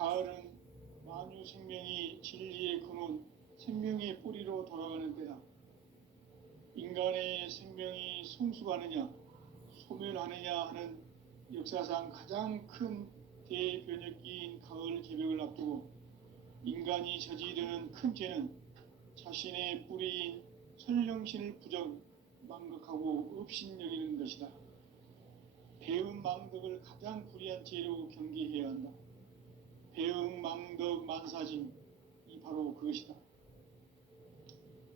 가을은 만유 생명이 진리의 근원, 생명의 뿌리로 돌아가는 때다. 인간의 생명이 성숙하느냐, 소멸하느냐 하는 역사상 가장 큰 대변혁기인 가을 개벽을 앞두고 인간이 저지르는 큰 죄는 자신의 뿌리인 선령신을 망각하고 업신여기는 것이다. 배은망덕을 가장 불의한 죄로 경계해야 한다. 배은망덕 만사짐이 바로 그것이다.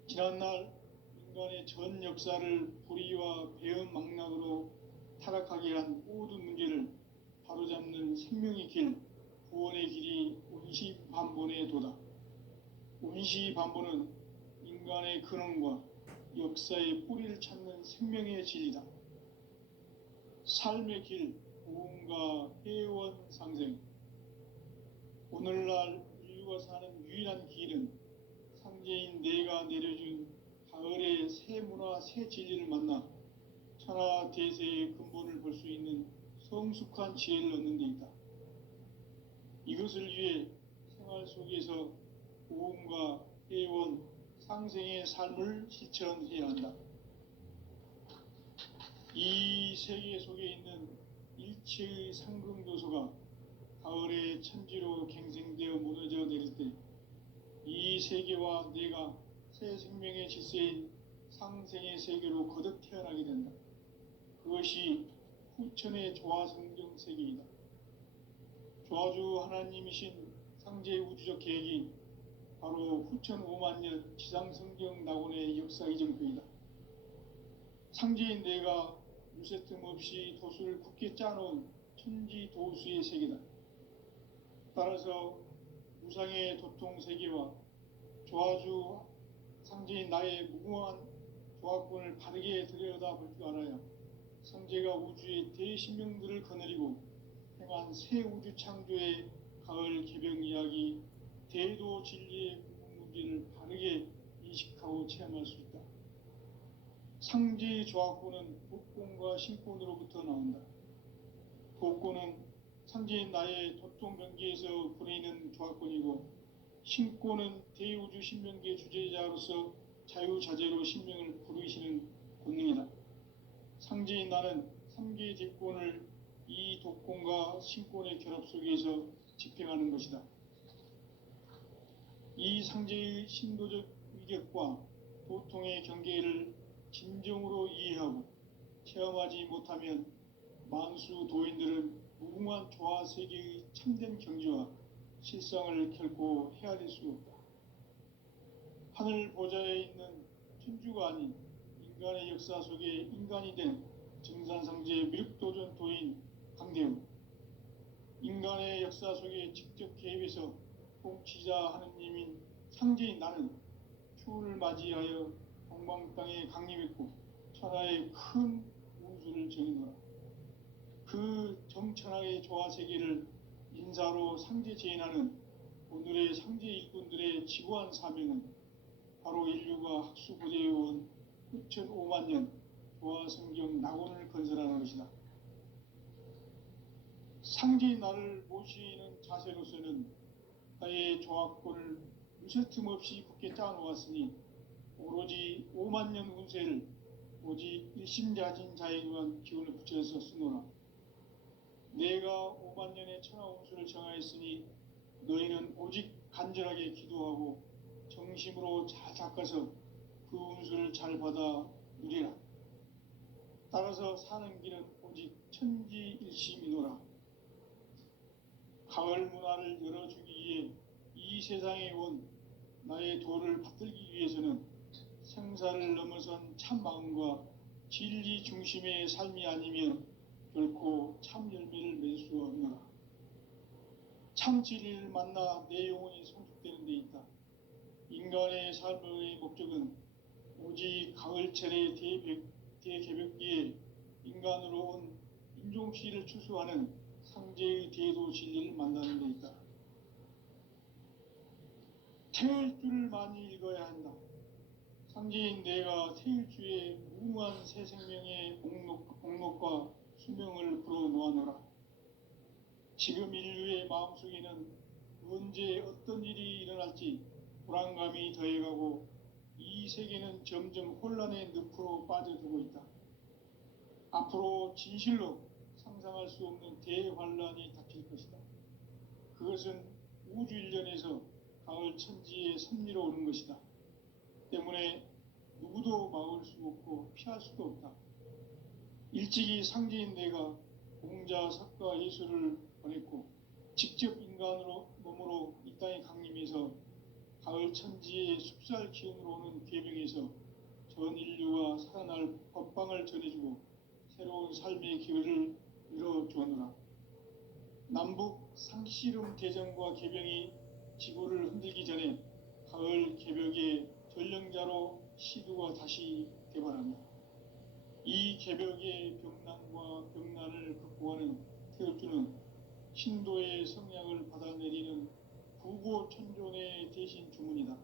지난날 인간의 전 역사를 불의와 배은망락으로 타락하게 한 모든 문제를 바로잡는 생명의 길, 구원의 길이 운시반본의 도다. 운시반본은 인간의 근원과 역사의 뿌리를 찾는 생명의 진리다. 삶의 길, 구원과 회원 상생. 오늘날 인류가 사는 유일한 길은 상제인 내가 내려준 가을의 새 문화, 새 진리를 만나 천하 대세의 근본을 볼 수 있는 성숙한 지혜를 얻는 데 있다. 이것을 위해 생활 속에서 구원과 회원, 상생의 삶을 실천해야 한다. 이 세계 속에 있는 일체의 상승도소가 가을의 천지로 갱생되어 무너져 내릴 때 이 세계와 내가 새 생명의 질서인 상생의 세계로 거듭 태어나게 된다. 그것이 후천의 조화성경 세계이다. 조화주 하나님이신 상제의 우주적 계획이 바로 후천 5만 년 지상성경 낙원의 역사 이정표이다. 상제인 내가 유세 틈 없이 도수를 굳게 짜놓은 천지 도수의 세계다. 따라서 무상의 도통 세계와 조화주 상제인 나의 무궁한 조화권을 바르게 들여다볼 줄 알아야 상제가 우주의 대신명들을 거느리고 행한 새 우주 창조의 가을 개벽 이야기, 대도 진리의 문제를 바르게 인식하고 체험할 수 있다. 상제의 조화권은 도권과 신권으로부터 나온다. 도권은 상제인 나의 도통 경계에서 보내는 조화권이고, 신권은 대우주 신명계 주제자로서 자유자재로 신명을 부르시는 권능이다. 상제인 나는 3개의 대권을 이 도권과 신권의 결합 속에서 집행하는 것이다. 이 상제의 신도적 위격과 도통의 경계를 진정으로 이해하고 체험하지 못하면 만수 도인들은 무궁한 조화 세계의 참된 경지와 실상을 결코 헤아릴 수 없다. 하늘 보좌에 있는 천주가 아닌 인간의 역사 속에 인간이 된 정산상제의 미륵도전 도인 강대웅, 인간의 역사 속에 직접 개입해서 통치자 하느님인 상제인 나는 추운을 맞이하여 동방 땅에 강림했고 천하의 큰 우주를 정의노라. 그 정천하의 조화세계를 인사로 상제 제인하는 오늘의 상제 일꾼들의 지구한 사명은 바로 인류가 학수고대해온 후천 5만 년 조화성경 낙원을 건설하는 것이다. 상제인 나를 모시는 자세로서는 나의 조화권을 무쇠틈 없이 굳게 짜놓았으니 오로지 5만 년 운세를 오직 일심자진 자에게만 기운을 붙여서 쓰노라. 내가 5만 년의 천하 운수를 정하였으니 너희는 오직 간절하게 기도하고 정심으로 잘 닦아서 그 운수를 잘 받아 누리라. 따라서 사는 길은 오직 천지일심이노라. 가을 문화를 열어주기 위해 이 세상에 온 나의 도를 받들기 위해서는 생사를 넘어선 참 마음과 진리 중심의 삶이 아니면 결코 참 열매를 맺을 수 없노라. 참 진리를 만나 내 영혼이 성숙되는 데 있다. 인간의 삶의 목적은 오직 가을철의 대개벽기에 인간으로 온 인종시를 추수하는 상제의 대도 진리를 만나는 데 있다. 태일주를 많이 읽어야 한다. 상제인 내가 태일주의 무궁한 새 생명의 공록과 수명을 불어놓아노라. 지금 인류의 마음속에는 언제 어떤 일이 일어날지 불안감이 더해가고 이 세계는 점점 혼란의 늪으로 빠져들고 있다. 앞으로 진실로 상상할 수 없는 대환란이 닥칠 것이다. 그것은 우주 일련에서 가을 천지의 섭리로 오는 것이다. 때문에 누구도 막을 수 없고 피할 수도 없다. 일찍이 상제인 내가 공자, 석가, 예수를 보냈고 직접 인간으로 몸으로 이 땅에 강림해서 가을 천지의 숲살 기운으로 오는 계명에서 전 인류가 살아날 법방을 전해주고 새로운 삶의 기회를 이뤄주었노라. 남북 상씨름 대전과 개병이 지구를 흔들기 전에 가을 개벽의 전령자로 시두가 다시 개발한다. 이 개벽의 병난과 병난을 극복하는 태울주는 신도의 성량을 받아내리는 구고천존의 대신 주문이다.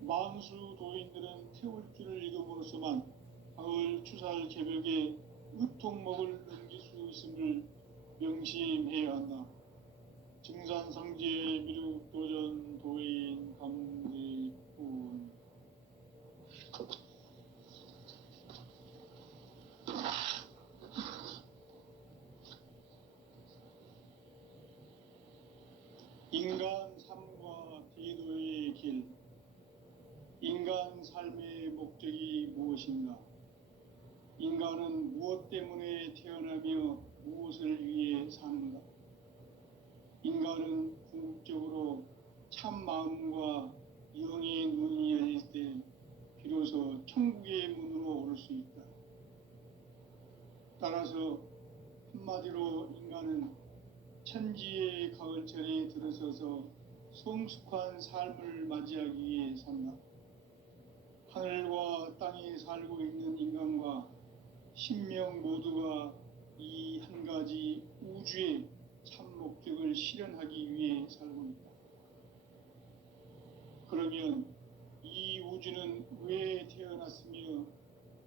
만수 도인들은 태울주를 읽음으로써만 가을 추살 개벽의 으통목을 넘길 수 있음을 명심해야 한다. 증산상제 미륵도전 도인 감제군. 인간 삶과 대도의 길. 인간 삶의 목적이 무엇인가? 인간은 무엇 때문에 태어나며 무엇을 위해 사는가? 인간은 궁극적으로 참 마음과 영의 눈이 열릴 때 비로소 천국의 문으로 오를 수 있다. 따라서 한마디로 인간은 천지의 가을철에 들어서서 성숙한 삶을 맞이하기 위해 산다. 하늘과 땅에 살고 있는 인간과 신명 모두가 이 한 가지 우주의 참 목적을 실현하기 위해 살고 있다. 그러면 이 우주는 왜 태어났으며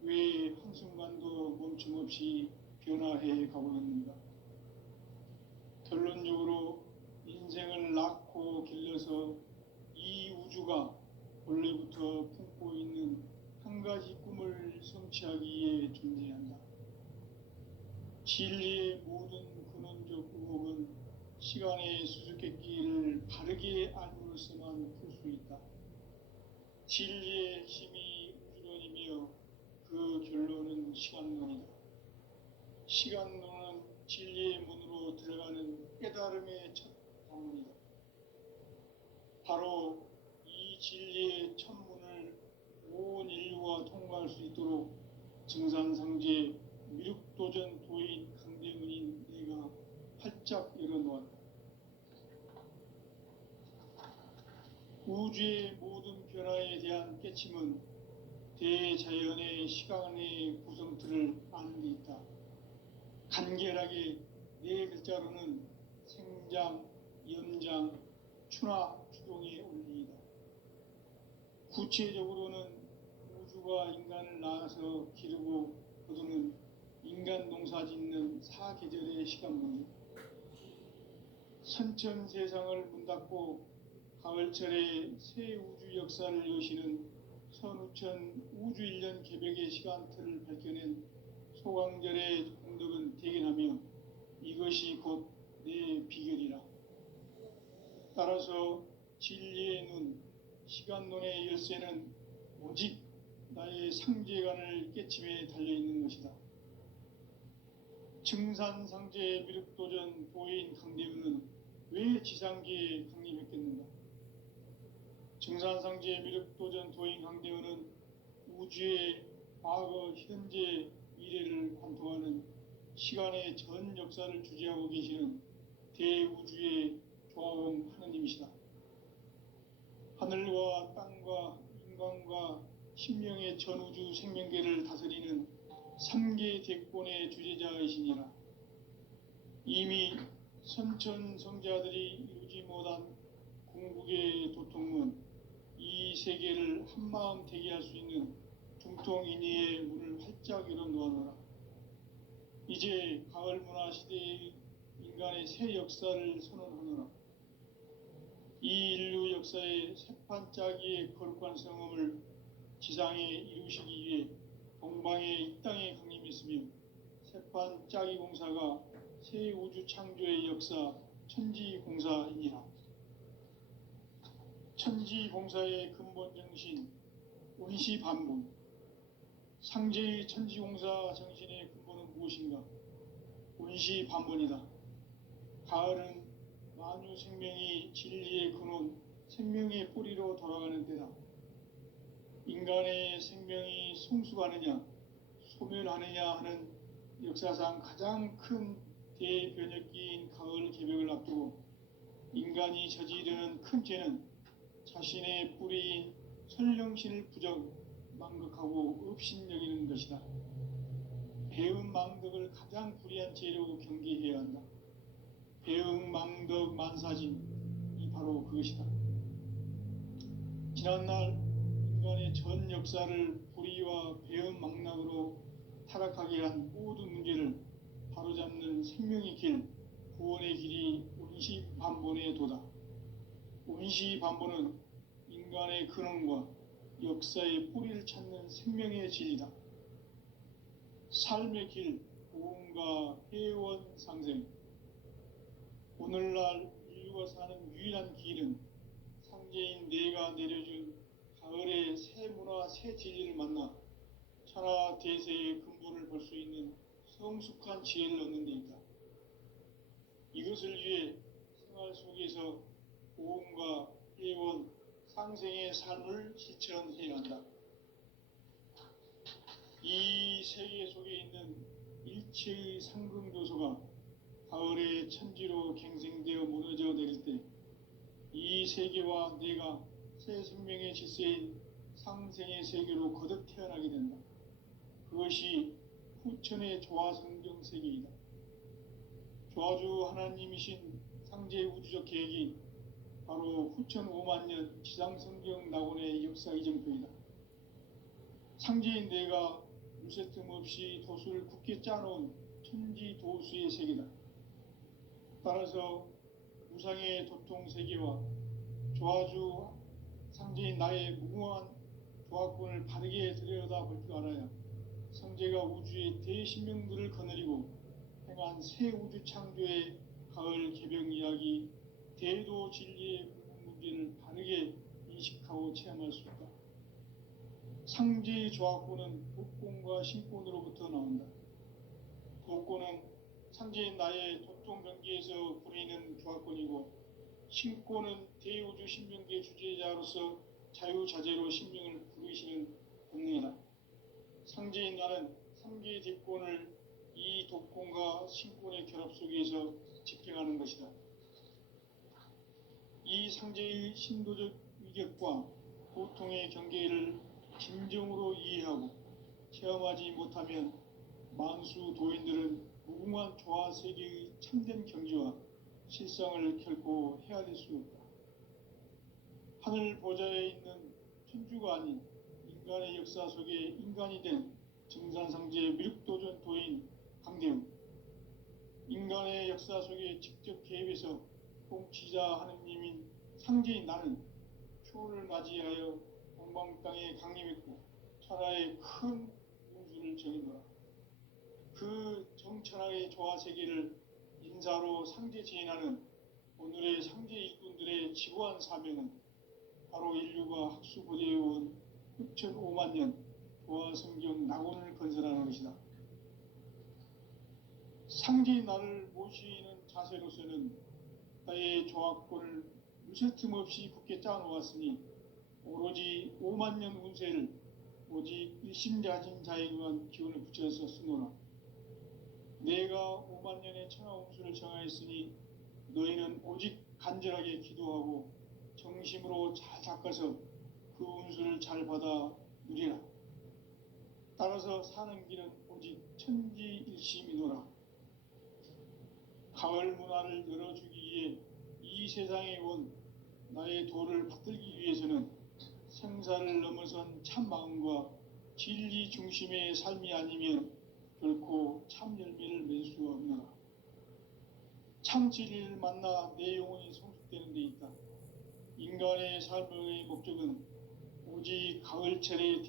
왜 한순간도 멈춤없이 변화해 가고 있는가? 결론적으로 인생을 낳고 길러서 이 우주가 원래부터 품고 있는 한 가지 꿈을 성취하기 위해 존재한다. 진리의 모든 근원적 의혹은 시간의 수수께끼를 바르게 알므로써만 풀 수 있다. 진리의 핵심이 우주론이며 그 결론은 시간론이다. 시간론은 진리의 문으로 들어가는 깨달음의 첫 방문이다. 바로 이 진리의 첫 문을 온 인류가 통과할 수 있도록 증산상제 미륵도전 도인 강대문인 내가 활짝 열어놓았다. 우주의 모든 변화에 대한 깨침은 대자연의 시간의 구성틀을 아는 데 있다. 간결하게 네 글자로는 생장, 연장, 추나 추동의 원리이다. 구체적으로는 우주가 인간을 낳아서 기르고 거두는 인간 농사 짓는 사계절의 시간 문제. 선천 세상을 문 닫고 가을철에 새 우주 역사를 여시는 선우천 우주 1년 개벽의 시간틀을 밝혀낸 소강절의 공덕은 대견하며 이것이 곧 내 비결이라. 따라서 진리의 눈, 시간론의 열쇠는 오직 나의 상제관을 깨침에 달려있는 것이다. 증산상제 미륵도전 도인 강대우는 왜 지상계에 강림했겠는가? 증산상제 미륵도전 도인 강대우는 우주의 과거, 현재, 미래를 관통하는 시간의 전 역사를 주재하고 계시는 대우주의 조화원 하느님이시다. 하늘과 땅과 인간과 신명의 전우주 생명계를 다스리는 3계 대권의 주재자이시니라. 이미 선천성자들이 이루지 못한 궁극의 도통은 이 세계를 한마음 되게 할 수 있는 중통인의의 문을 활짝 열어놓아노라. 이제 가을 문화 시대의 인간의 새 역사를 선언하노라. 이 인류 역사의 새판짜기의 거룩한 성음을 지상에 이루시기 위해 동방의 이 땅에 강림했으며 새판짜기 공사가 새 우주 창조의 역사 천지공사이니라. 천지공사의 근본 정신 운시반본. 상제의 천지공사 정신의 근본은 무엇인가? 운시반본이다. 가을은 만유 생명이 진리의 근원, 생명의 뿌리로 돌아가는 때다. 인간의 생명이 성숙하느냐, 소멸하느냐 하는 역사상 가장 큰 대변혁기인 가을 개벽을 앞두고 인간이 저지르는 큰 죄는 자신의 뿌리인 설령신을 부정, 망극하고 업신여기는 것이다. 배은 망덕을 가장 불의한 죄로 경계해야 한다. 배응 망덕 만사진이 바로 그것이다. 지난날 인간의 전 역사를 불의와 배응 망락으로 타락하게 한 모든 문제를 바로잡는 생명의 길, 구원의 길이 운시반본의 도다. 운시반본은 인간의 근원과 역사의 뿌리를 찾는 생명의 진리다. 삶의 길, 고음과 회원 상생. 오늘날 인류가 사는 유일한 길은 상제인 내가 내려준 가을의 새 문화, 새 진리를 만나 천하 대세의 근본을 볼 수 있는 성숙한 지혜를 얻는 데 있다. 이것을 위해 생활 속에서 고음과 회원, 상생의 삶을 실천해야 한다. 이 세계 속에 있는 일체의 상금교소가 가을의 천지로 갱생되어 무너져 내릴 때 이 세계와 내가 새 생명의 질서인 상생의 세계로 거듭 태어나게 된다. 그것이 후천의 조화성경 세계이다. 조화주 하나님이신 상제의 우주적 계획이 바로 후천 5만년 지상성경 낙원의 역사 이정표이다. 상제인 내가 무쇠틈 없이 도수를 굳게 짜놓은 천지도수의 세계다. 따라서 우상의 도통 세계와 조화주 상제인 나의 무궁한 조화권을 바르게 들여다볼 줄 알아야 상제가 우주의 대신명들을 거느리고 행한 새 우주 창조의 가을 개벽 이야기, 대도 진리의 문제를 바르게 인식하고 체험할 수 있다. 상제의 조화권은 독권과 신권으로부터 나온다. 독권은 상제인 나의 도통변기에서 부리는 조화권이고, 신권은 대우주 신명계의 주제자로서 자유자재로 신명을 부르시는 본능이다. 상제인 나는 3개의 대권을 이 독권과 신권의 결합 속에서 집행하는 것이다. 이 상제의 신도적 위격과 고통의 경계를 진정으로 이해하고 체험하지 못하면 만수 도인들은 무궁한 조화 세계의 참된 경지와 실상을 결코 헤아릴 수 없다. 하늘 보좌에 있는 천주가 아닌 인간의 역사 속에 인간이 된 정산상제의 미륵도전 도인 강대웅, 인간의 역사 속에 직접 개입해서 통치자 하느님인 상제인 나는 초를 맞이하여 동방 땅에 강림했고 천하의 큰 운수를 정해놓아 그 정천하의 조화 세계를 인사로 상제 지인하는 오늘의 상제 일꾼들의 지구한 사명은 바로 인류가 학수고대해온 후천 5만년 조화 성경 낙원을 건설하는 것이다. 상제인 나를 모시는 자세로서는 나의 조화권을 무쇠틈 없이 굳게 짜놓았으니 오로지 5만년 운세를 오직 일심자진 자에게만 기운을 붙여서 쓰노라. 내가 5만년의 천하 운수를 정하였으니 너희는 오직 간절하게 기도하고 정심으로 잘 닦아서 그 운수를 잘 받아 누리라. 따라서 사는 길은 오직 천지일심이노라. 가을 문화를 열어주기 위해 이 세상에 온 나의 도를 받들기 위해서는 생사를 넘어선 참 마음과 진리 중심의 삶이 아니면 결코 참 열매를 맺을 수 없노라. 참 진리를 만나 내 영혼이 성숙되는 데 있다. 인간의 삶의 목적은 오직 가을철의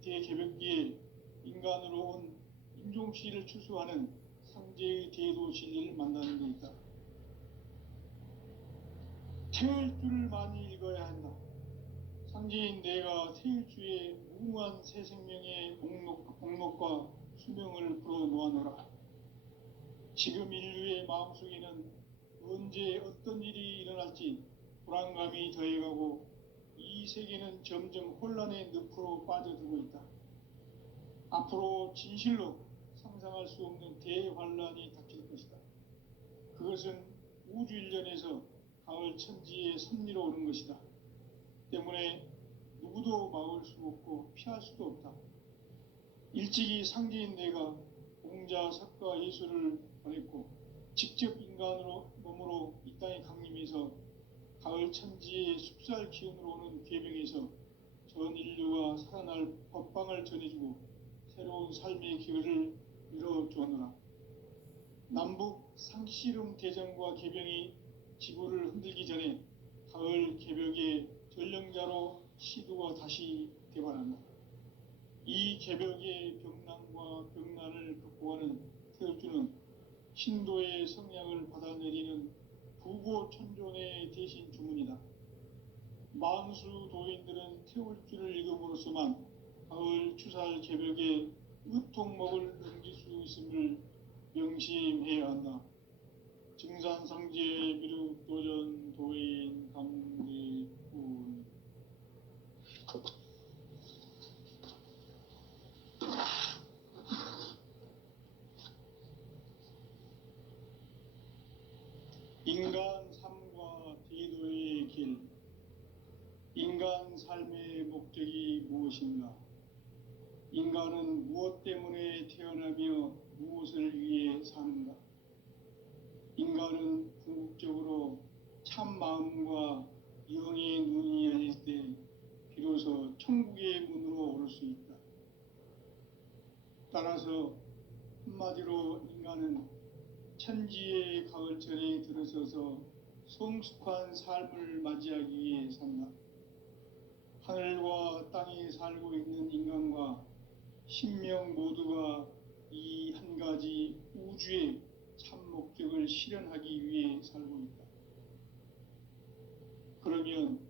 대개벽기에 인간으로 온 인종씨를 추수하는 상제의 대도 진리를 만나는 데 있다. 태일주를 많이 읽어야 한다. 상제인 내가 태일주의 무궁한 새 생명의 목록과 수명을 풀어놓아노라. 지금 인류의 마음속에는 언제 어떤 일이 일어날지 불안감이 더해가고 이 세계는 점점 혼란의 늪으로 빠져들고 있다. 앞으로 진실로 상상할 수 없는 대환란이 닥칠 것이다. 그것은 우주 일련에서 가을 천지의 섭리로 오는 것이다. 때문에 누구도 막을 수 없고 피할 수도 없다. 일찍이 상제인 내가 공자, 석가, 예수를 보냈고 직접 인간으로 몸으로 이 땅에 강림해서 가을 천지의 숲살 기운으로 오는 계명에서 전 인류가 살아날 법방을 전해주고 새로운 삶의 기회를 열어주었노라. 남북 상씨름 대전과 계병이 지구를 흔들기 전에 가을 개벽의 전령자로 시도가 다시 개발한다. 이 개벽의 병난과 병난을 극복하는 태울주는 신도의 성향을 받아내리는 부고천존의 대신 주문이다. 만수 도인들은 태울주를 읽음으로써만 가을 추살 개벽의 으통목을 넘길 수 있음을 명심해야 한다. 증산상제 미륵도전 도인 강대군. 인간 삶과 대도의 길. 인간 삶의 목적이 무엇인가? 인간은 무엇 때문에 태어나며 무엇을 위해 사는가? 인간은 궁극적으로 참 마음과 영의 눈이 열릴 때 비로소 천국의 문으로 오를 수 있다. 따라서 한마디로 인간은 천지의 가을철에 들어서서 성숙한 삶을 맞이하기 위해 산다. 하늘과 땅에 살고 있는 인간과 신명 모두가 이 한 가지 우주의 참 목적을 실현하기 위해 살고 있다. 그러면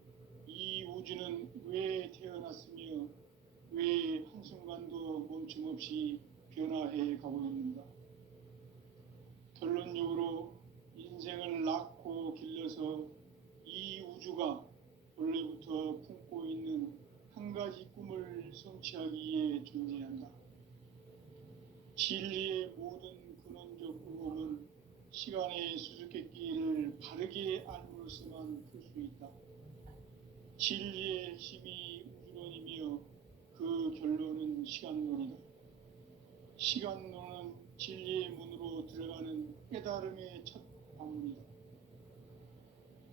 이 우주는 왜 태어났으며 왜 한순간도 멈춤없이 변화해 가고 있는가? 결론적으로 인생을 낳고 길러서 이 우주가 원래부터 품고 있는 한 가지 꿈을 성취하기 위해 존재한다. 진리의 모든 근원적 의혹은 시간의 수수께끼를 바르게 알므로서만 풀 수 있다. 진리의 핵심이 우주론이며 그 결론은 시간론이다. 시간론은 진리의 문으로 들어가는 깨달음의 첫 방문이다.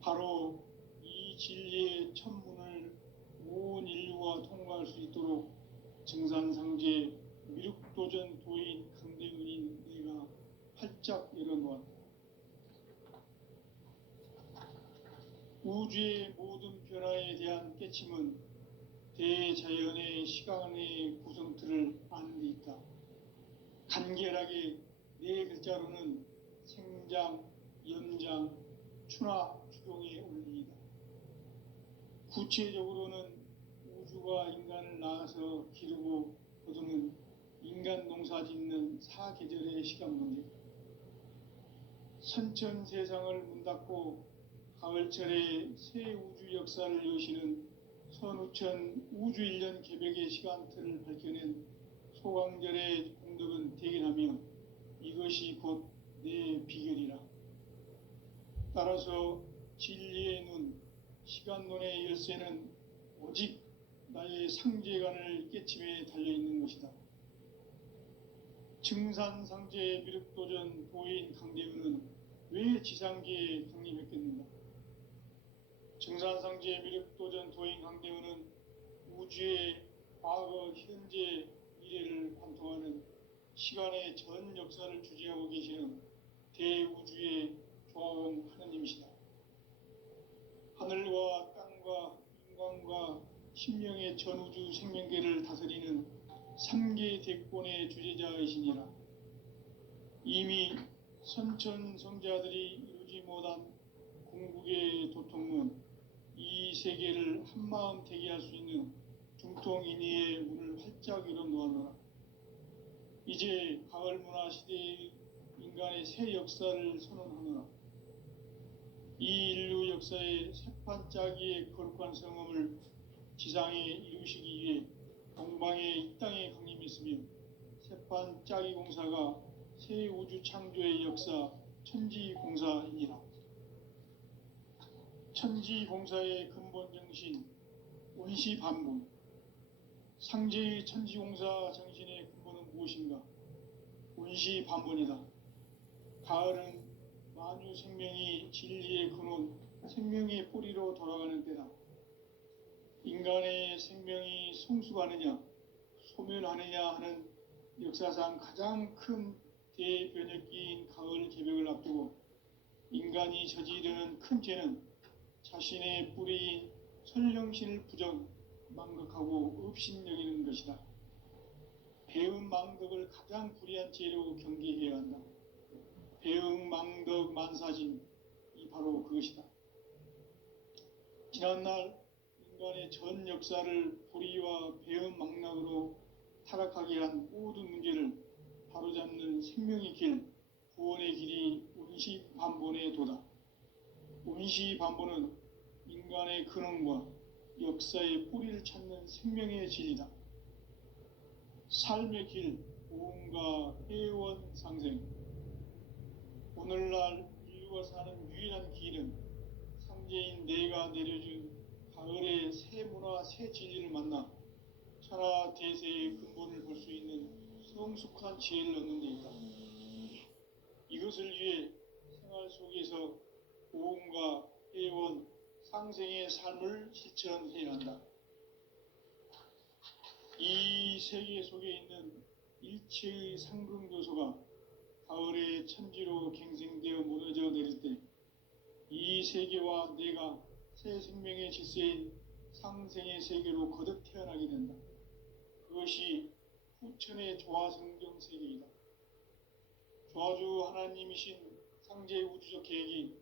바로 이 진리의 첫 문을 온 인류가 통과할 수 있도록 증산상제 미륵도전 도인 강대군인 내가 활짝 열어놓았다. 우주의 모든 변화에 대한 깨침은 대자연의 시간의 구성틀을 아는 데 있다. 간결하게 네 글자로는 생장, 연장, 추나 추동의 원리이다. 구체적으로는 우주가 인간을 낳아서 기르고 거두는 인간 농사 짓는 사계절의 시간 문제. 선천 세상을 문 닫고 가을철에 새 우주 역사를 여시는 선우천 우주일년 개벽의 시간틀을 밝혀낸 소강절의 공덕은 대견하며 이것이 곧 내 비결이라. 따라서 진리의 눈, 시간론의 열쇠는 오직 나의 상제관을 깨침에 달려있는 것이다. 증산상제 미륵도전 도인 강대훈은 왜 지상계에 강림했겠는가? 증산상제 미륵도전 도인 강대훈은 우주의 과거, 현재, 미래를 관통하는 시간의 전 역사를 주재하고 계시는 대우주의 조화원 하느님이시다. 하늘과 신명의 전우주 생명계를 다스리는 3계 대권의 주제자이시니라. 이미 선천성자들이 이루지 못한 궁극의 도통은 이 세계를 한마음 되게 할 수 있는 중통인의의 문을 활짝 열어놓았노라. 이제 가을 문화 시대의 인간의 새 역사를 선언하노라. 이 인류 역사의 새판짜기의 거룩한 성음을 지상에 이루시기 위해 동방의 이 땅에 강림했으며 새판짜기 공사가 새 우주 창조의 역사 천지공사이니라. 천지공사의 근본 정신 원시반본. 상제의 천지공사 정신의 근본은 무엇인가? 원시반본이다. 가을은 만유 생명이 진리의 근원, 생명의 뿌리로 돌아가는 때다. 인간의 생명이 성숙하느냐, 소멸하느냐 하는 역사상 가장 큰 대변혁기인 가을 개벽을 앞두고 인간이 저지르는 큰 죄는 자신의 뿌리인 설령신을 부정, 망극하고 업신여기는 것이다. 배음 망덕을 가장 불의한 죄로 경계해야 한다. 배음 망덕 만사진, 이 바로 그것이다. 지난날 인간의 전 역사를 불의와 배음 망락으로 타락하게 한 모든 문제를 바로잡는 생명의 길, 구원의 길이 원시반본의 도다. 원시반본은 인간의 근원과 역사의 뿌리를 찾는 생명의 진리다. 삶의 길, 보험과 회원 상생. 오늘날 인류가 사는 유일한 길은 상제인 내가 내려준 가을의 새 문화, 새 진리를 만나 천하 대세의 근본을 볼 수 있는 성숙한 지혜를 얻는 데 있다. 이것을 위해 생활 속에서 보험과 회원, 상생의 삶을 실천해야 한다. 이 세계 속에 있는 일체의 상승교소가 가을의 천지로 갱생되어 무너져 내릴 때 이 세계와 내가 새 생명의 질서인 상생의 세계로 거듭 태어나게 된다. 그것이 후천의 조화성경 세계이다. 조화주 하나님이신 상제 우주적 계획이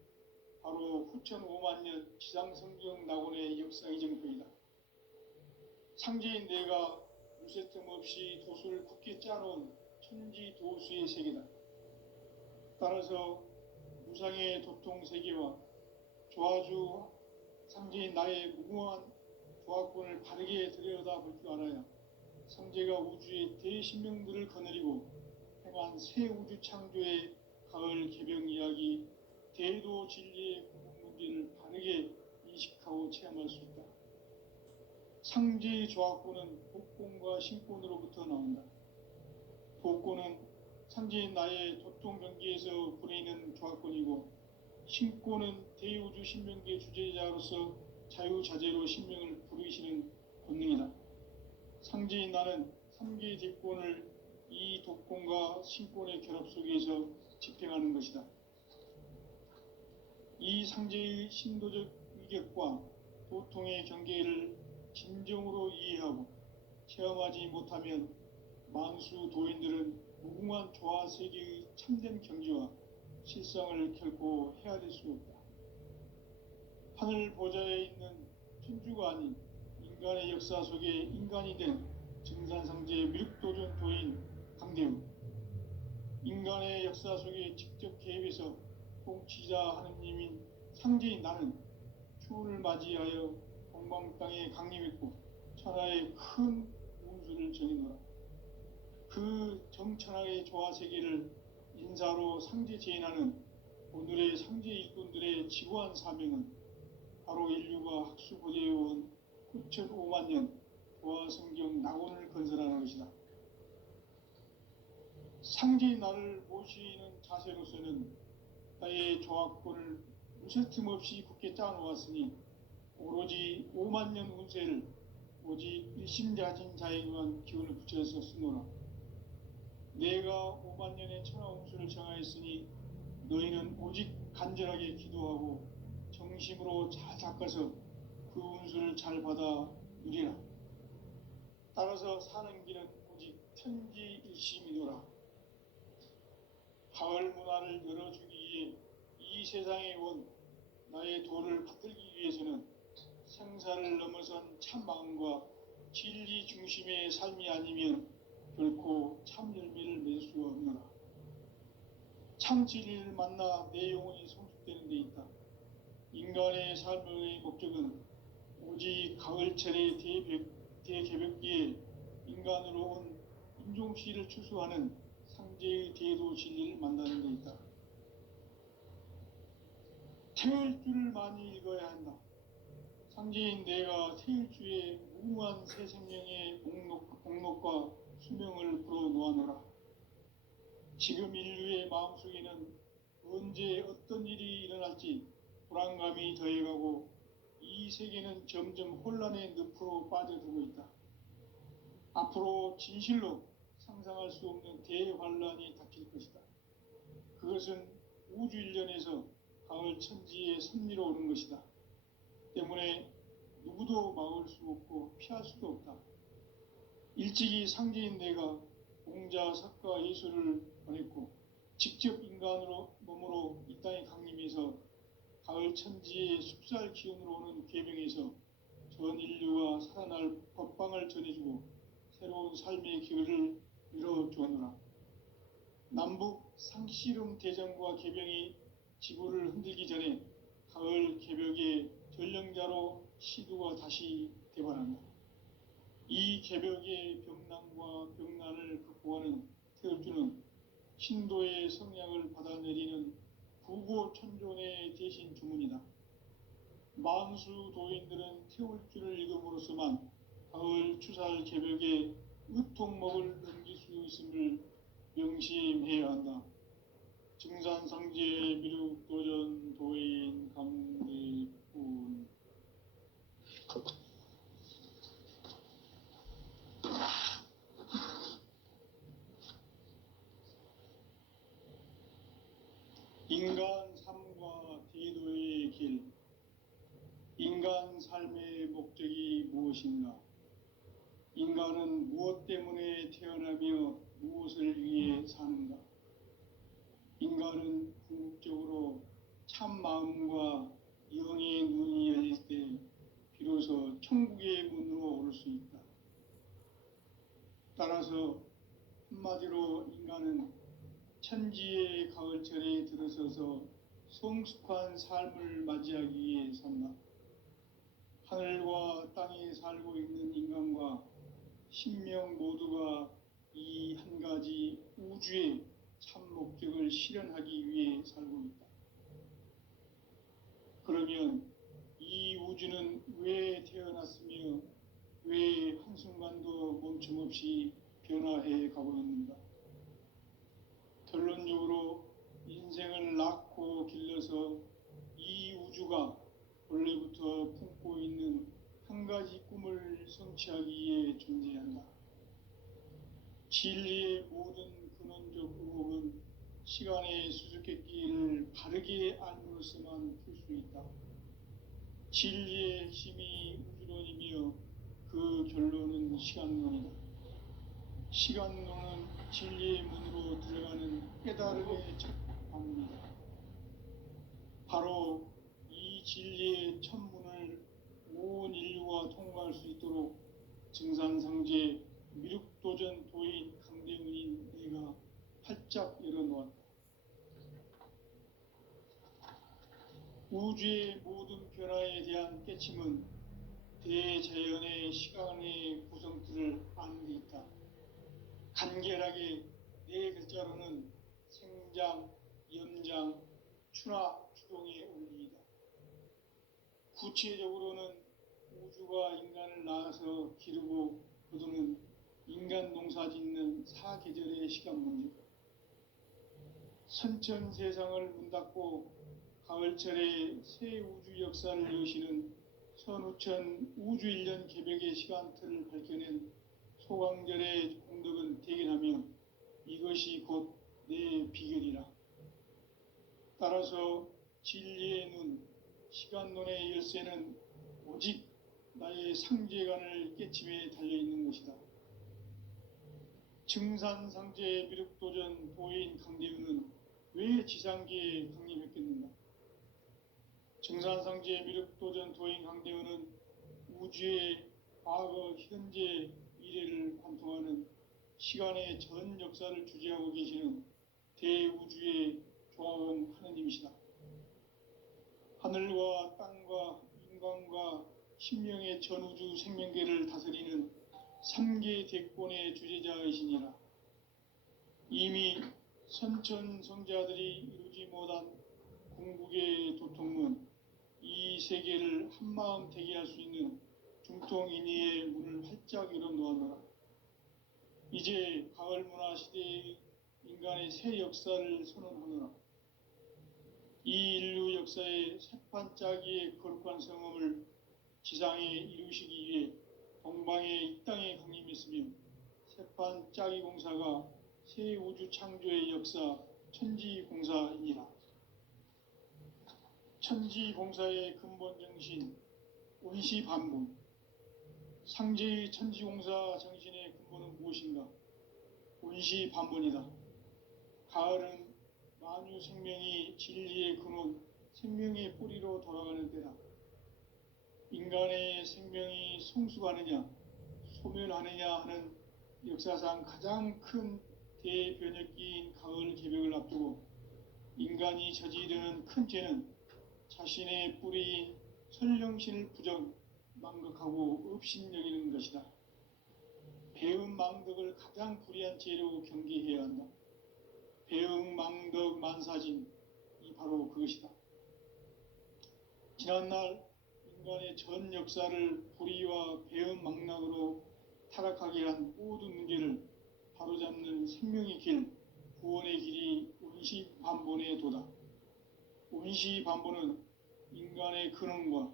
바로 후천 5만 년 지상성경 낙원의 역사 이정표이다. 상제인 내가 무쇠틈 없이 도수를 굳게 짜놓은 천지 도수의 세계다. 따라서 무상의 도통 세계와 조화주 상제인 나의 무궁한 조화권을 바르게 들여다볼 줄 알아야 상제가 우주의 대신명들을 거느리고 행한 새 우주 창조의 가을 개병 이야기, 대도 진리의 구분 문제를 바르게 인식하고 체험할 수 있다. 상제의 조화권은 복권과 신권으로부터 나온다. 복권은 상제인 나의 도통 경계에서 부리는 조화권이고, 신권은 대우주 신명계 주제자로서 자유자재로 신명을 부르시는 본능이다. 상제인 나는 3개의 뒷권을 이 독권과 신권의 결합 속에서 집행하는 것이다. 이 상제의 신도적 위격과 도통의 경계를 진정으로 이해하고 체험하지 못하면 만수 도인들은 무궁한 조화 세계의 참된 경지와 실상을 결코 헤아릴 수 없다. 하늘 보좌에 있는 천주가 아닌 인간의 역사 속에 인간이 된 증산상제 밀도전 도인 강대우, 인간의 역사 속에 직접 개입해서 통치자 하느님인 상제인 나는 추운을 맞이하여 동방 땅에 강림했고 천하의 큰 운수를 정해놓아 그 정천하의 조화 세계를 인사로 상제 제인하는 오늘의 상제 일꾼들의 지구한 사명은 바로 인류가 학수고대해온 9,500만 년 조화 성경 낙원을 건설하는 것이다. 상제의 나를 모시는 자세로서는 나의 조화권을 무쇠틈 없이 굳게 짜놓았으니 오로지 5만 년 운세를 오직 일심자진 자에게만 기운을 붙여서 쓰노라. 내가 5만 년의 천하 운수를 정하였으니 너희는 오직 간절하게 기도하고 정심으로 잘 닦아서 그 운수를 잘 받아 누리라. 따라서 사는 길은 오직 천지일심이노라. 가을 문화를 열어주기 위해 이 세상에 온 나의 도를 붙들기 위해서는 생사를 넘어선 참 마음과 진리 중심의 삶이 아니면 결코 참 열매를 맺을 수 없노라. 참 진리를 만나 내 영혼이 성숙되는 데 있다. 인간의 삶의 목적은 오직 가을철의 대개벽기에 인간으로 온 인종시를 추수하는 상제의 대도 진리를 만나는 데 있다. 태일주를 많이 읽어야 한다. 상제인 내가 태일주의 무한 새 생명의 목록과 수명을 풀어놓아노라. 지금 인류의 마음속에는 언제 어떤 일이 일어날지 불안감이 더해가고 이 세계는 점점 혼란의 늪으로 빠져들고 있다. 앞으로 진실로 상상할 수 없는 대환란이 닥칠 것이다. 그것은 우주 일련에서 가을 천지에 선미로 오는 것이다. 때문에 누구도 막을 수 없고 피할 수도 없다. 일찍이 상제인 내가 공자, 석가, 예수를 보냈고 직접 인간으로 몸으로 이 땅에 강림해서 가을 천지의 숲살 기운으로 오는 계명에서 전 인류가 살아날 법방을 전해주고 새로운 삶의 기회를 열어주었노라. 남북 상씨름 대전과 계병이 지구를 흔들기 전에 가을 개벽의 전령자로 시두가 다시 대발한다. 이 개벽의 병난과 병난을 극복하는 태울주는 신도의 성량을 받아내리는 부고천존의 대신 주문이다. 만수 도인들은 태울주를 읽음으로써만 가을 추살 개벽의 의통목을 넘길 수 있음을 명심해야 한다. 증산상제 미륵도전 도인 강대군. 인간 삶과 대도의 길. 인간 삶의 목적이 무엇인가? 인간은 무엇 때문에 태어나며 무엇을 위해 사는가? 인간은 궁극적으로 참 마음과 영의 눈이 열릴 때 비로소 천국의 문으로 오를 수 있다. 따라서 한마디로 인간은 천지의 가을철에 들어서서 성숙한 삶을 맞이하기 위해 산다. 하늘과 땅에 살고 있는 인간과 신명 모두가 이 한 가지 우주의 참 목적을 실현하기 위해 살고 있다. 그러면 이 우주는 왜 태어났으며 왜 한순간도 멈춤없이 변화해 가고 있는가? 결론적으로 인생을 낳고 길러서 이 우주가 원래부터 품고 있는 한 가지 꿈을 성취하기 위해 존재한다. 진리의 모든 근원적 의혹은 시간의 수수께끼를 바르게 알므로써만 풀 수 있다. 진리의 핵심이 우주론이며 그 결론은 시간론이다. 시간론은 진리의 문으로 들어가는 깨달음의 첫 방문이다. 바로 이 진리의 첫 문을 온 인류가 통과할 수 있도록 증산상제 미륵도전 도인 강대문인 내가 활짝 열어놓았다. 우주의 모든 변화에 대한 깨침은 대자연의 시간의 구성틀을 아는 데 있다. 간결하게 네 글자로는 생장, 염장, 추나 추동의 원리이다. 구체적으로는 우주가 인간을 낳아서 기르고 거두는 인간 농사 짓는 사계절의 시간 문제. 선천 세상을 문 닫고 가을철에 새 우주 역사를 여시는 선우천 우주일년 개벽의 시간틀을 밝혀낸 소강절의 공덕은 대견하며 이것이 곧 내 비결이라. 따라서 진리의 눈, 시간론의 열쇠는 오직 나의 상제관을 깨침에 달려있는 것이다. 증산상제 미륵도전 도인 강대우는 왜 지상계에 강림했겠는가? 증산상제 미륵도전 도인 강대우는 우주의 과거, 현재, 미래를 관통하는 시간의 전 역사를 주재하고 계시는 대우주의 조화원 하느님이시다. 하늘과 땅과 인간과 신명의 전우주 생명계를 다스리는 3계 대권의 주재자이시니라. 이미 선천성자들이 이루지 못한 궁극의 도통문, 이 세계를 한마음 되게 할 수 있는 중통인의의 문을 활짝 열어놓았노라. 이제 가을 문화 시대의 인간의 새 역사를 선언하노라. 이 인류 역사의 새판짜기의 거룩한 성험을 지상에 이루시기 위해 동방의 이 땅에 강림했으며 새판짜기 공사가 새 우주 창조의 역사 천지공사이니라. 천지공사의 근본 정신 원시반분. 상제의 천지공사 정신의 근본은 무엇인가? 원시반분이다. 가을은 만유 생명이 진리의 근원, 생명의 뿌리로 돌아가는 때다. 인간의 생명이 성숙하느냐, 소멸하느냐 하는 역사상 가장 큰 대변혁기인 가을 개벽을 앞두고 인간이 저지르는 큰 죄는 자신의 뿌리인 설령신을 부정, 망극하고 업신여기는 것이다. 배음 망덕을 가장 불의한 죄로 경계해야 한다. 배음 망덕 만사진이 바로 그것이다. 지난날 인간의 전 역사를 불의와 배음 망락으로 타락하게 한 모든 문제를 바로잡는 생명의 길, 구원의 길이 원시반본의 도다. 원시반본은 인간의 근원과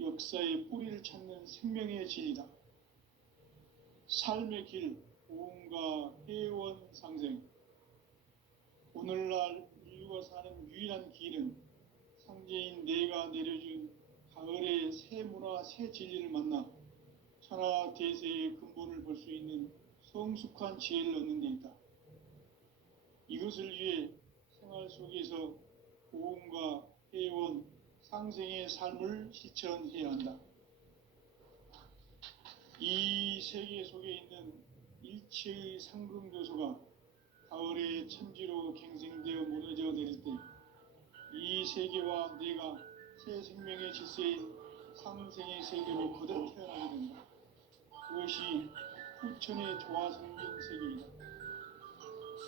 역사의 뿌리를 찾는 생명의 진리다. 삶의 길, 보험과 회원 상생. 오늘날 인류가 사는 유일한 길은 상제인 내가 내려준 가을의 새 문화, 새 진리를 만나 천하 대세의 근본을 볼 수 있는 성숙한 지혜를 얻는 데 있다. 이것을 위해 생활 속에서 보험과 회원, 상생의 삶을 실천해야 한다. 이 세계 속에 있는 일체의 상금교소가 가을의 천지로 갱생되어 무너져 내릴 때 이 세계와 내가 새 생명의 질서인 상생의 세계로 거듭 태어나게 된다. 그것이 후천의 조화성경 세계이다.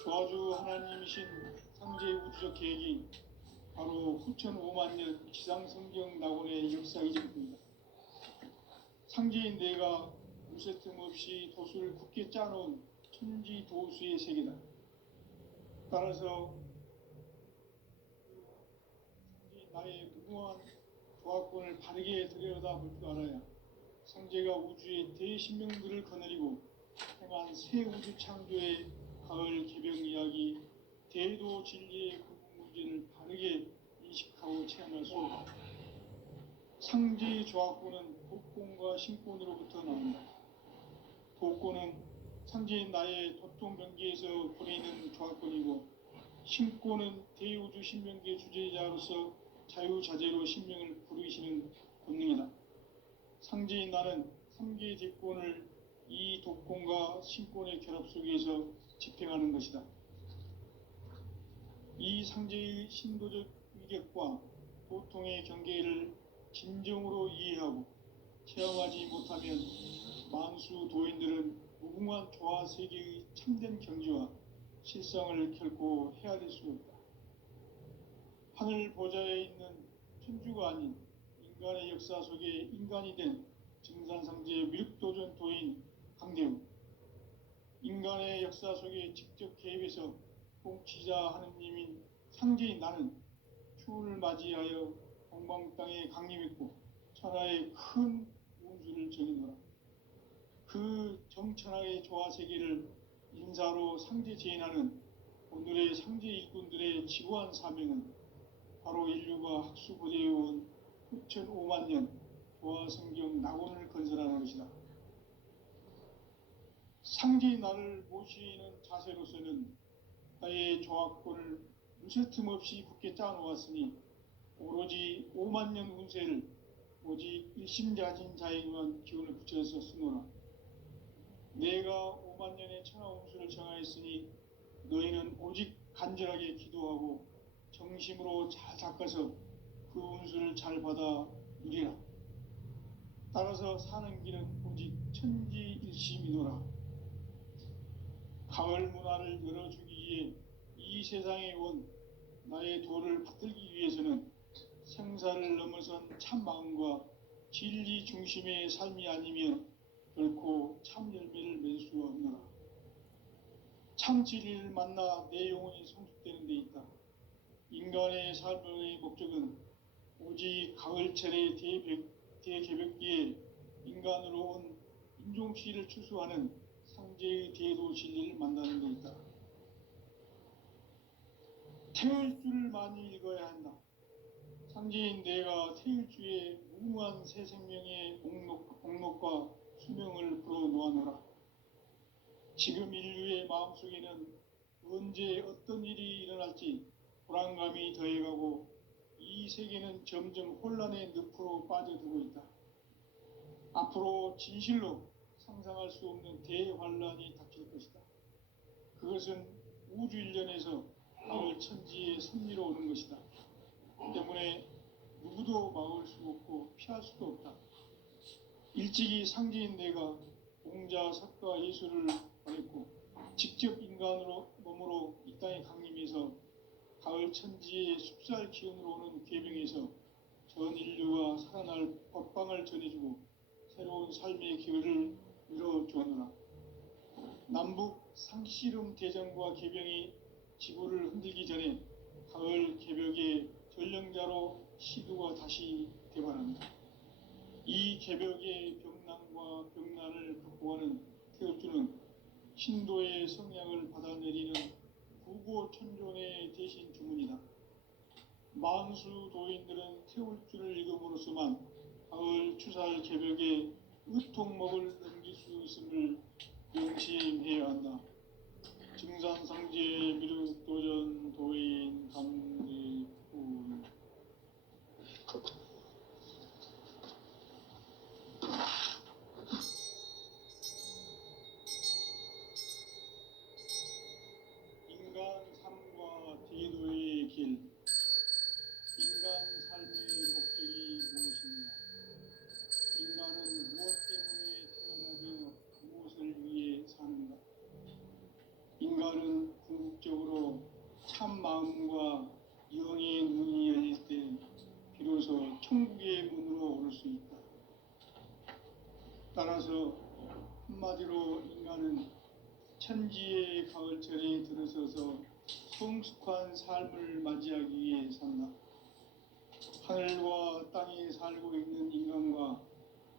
조화주 하나님이신 상제의 우주적 계획이 바로 후천 5만 년 지상성경 낙원의 역사이적입니다. 상제인 내가 무쇠 틈 없이 도수를 굳게 짜놓은 천지 도수의 세계다. 따라서 상제인 나의 무모한 조합권을 바르게 들여다볼 줄 알아야 상제가 우주의 대신명들을 거느리고 행한 새 우주 창조의 가을 개벽 이야기, 대도 진리의 구분 문제를 바르게 인식하고 체험할 수 있다. 상제의 조합권은 독권과 신권으로부터 나온다. 독권은 상제인 나의 도통변기에서 부리는 조합권이고, 신권은 대우주 신명계 주제자로서 자유자재로 신명을 부르시는 권능이다. 상제인 나는 3계 대권을 이 독권과 신권의 결합 속에서 집행하는 것이다. 이 상제의 신도적 위격과 도통의 경계를 진정으로 이해하고 체험하지 못하면 만수 도인들은 무궁한 조화 세계의 참된 경지와 실상을 결코 헤아릴 수 없다. 하늘 보좌에 있는 천주가 아닌 인간의 역사 속에 인간이 된 증산상제 미륵도전 도인 강대우. 인간의 역사 속에 직접 개입해서 통치자 하느님인 상제인 나는 추운을 맞이하여 동방 땅에 강림했고 천하의 큰 운수를 정해노라. 그 정천하의 조화 세계를 인사로 상제 제인하는 오늘의 상제 일꾼들의 지구한 사명은 바로 인류가 학수고대해온 후천 5만 년 도화성경 낙원을 건설하는 것이다. 상제의 나를 모시는 자세로서는 나의 조합권을 무쇠틈 없이 굳게 짜놓았으니 오로지 5만 년 운세를 오직 일심자진 자에게만 기운을 붙여서 쓰노라. 내가 5만 년의 천하 운수를 정하였으니 너희는 오직 간절하게 기도하고 정심으로 잘 닦아서 그 운수를 잘 받아 누리라. 따라서 사는 길은 오직 천지일심이노라. 가을 문화를 열어주기 위해 이 세상에 온 나의 도를 붙들기 위해서는 생사를 넘어선 참 마음과 진리 중심의 삶이 아니면 결코 참 열매를 맺을 수 없노라. 참 진리를 만나 내 영혼이 성숙되는 데 있다. 인간의 삶의 목적은 오직 가을철의 대개벽기에 인간으로 온 인종씨를 추수하는 상제의 대도 진리를 만나는 데 있다. 태울 줄을 많이 읽어야 한다. 상제인 내가 태일주의 무궁한 새 생명의 목록과 수명을 불어놓아노라. 지금 인류의 마음속에는 언제 어떤 일이 일어날지 불안감이 더해가고 이 세계는 점점 혼란의 늪으로 빠져들고 있다. 앞으로 진실로 상상할 수 없는 대환란이 닥칠 것이다. 그것은 우주 일련에서 가을 천지의 섭리로 오는 것이다. 때문에 누구도 막을 수 없고 피할 수도 없다. 일찍이 상제인 내가 공자, 석가, 예수를 보냈고 직접 인간으로 몸으로 이 땅에 강림해서 가을 천지의 숲살 기운으로 오는 계명에서 전 인류가 살아날 법방을 전해주고 새로운 삶의 기회를 열어주었노라. 남북 상씨름 대전과 계병이 지구를 흔들기 전에 가을 개벽의 전령자로 시두가 다시 되관합니다. 이 개벽의 병난과 병난을 극복하는 태울주는 신도의 성향을 받아내리는 구고천존의 대신 주문이다. 만수 도인들은 태울주를 읽음으로써만 가을 추살 개벽의 의통목을 넘길 수 있음을 명심해야 한다. 증산상제 미륵도전 도인 감리군. 인간 삶과 대도의 길. 인간 삶의 목적이 무엇인가? 인간은 무엇 때문에 태어나며 무엇을 위해 사는가? 인간은 궁극적으로 참 마음과 영의 눈이 열릴 때 비로소 천국의 문으로 오를 수 있다. 따라서 한마디로 인간은 천지의 가을철에 들어서서 성숙한 삶을 맞이하기 위해 산다. 하늘과 땅에 살고 있는 인간과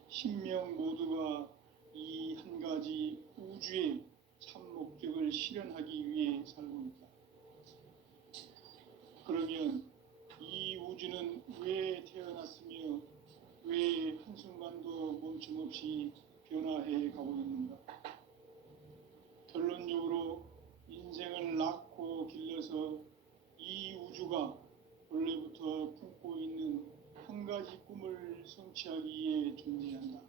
신명 모두가 이 한 가지 우주의 참 목적을 실현하기 위해 살고 있다. 그러면 이 우주는 왜 태어났으며 왜 한순간도 멈춤없이 변화해 가고 있는가? 결론적으로 인생을 낳고 길러서 이 우주가 원래부터 품고 있는 한 가지 꿈을 성취하기 위해 존재한다.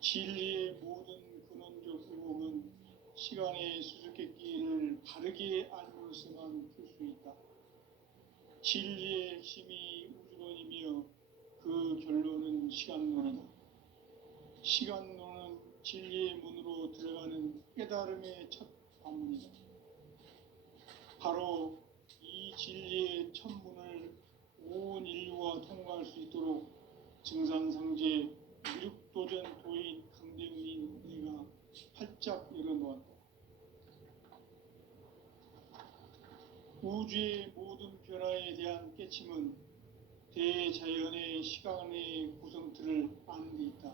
진리의 모든 근원적 의혹은 시간의 수수께끼를 바르게 알므로서만 풀 수 있다. 진리의 핵심이 우주론이며 그 결론은 시간론이다. 시간론은 진리의 문으로 들어가는 깨달음의 첫 관문이다. 바로 이 진리의 첫 문을 온 인류가 통과할 수 있도록 증산상제 미륵도전 도인 강대문인 내가 활짝 열어놓았다. 우주의 모든 변화에 대한 깨침은 대자연의 시간의 구성틀을 아는 데 있다.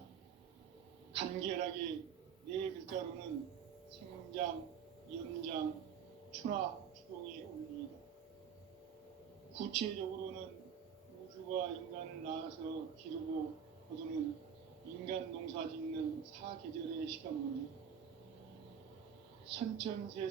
간결하게 네 글자로는 생장, 연장, 추나 추동의 원리이다. 구체적으로는 우주 하늘과 인간을 낳아서 기르고 거두는 인간 농사 짓는 사계절의 시간보니 선천세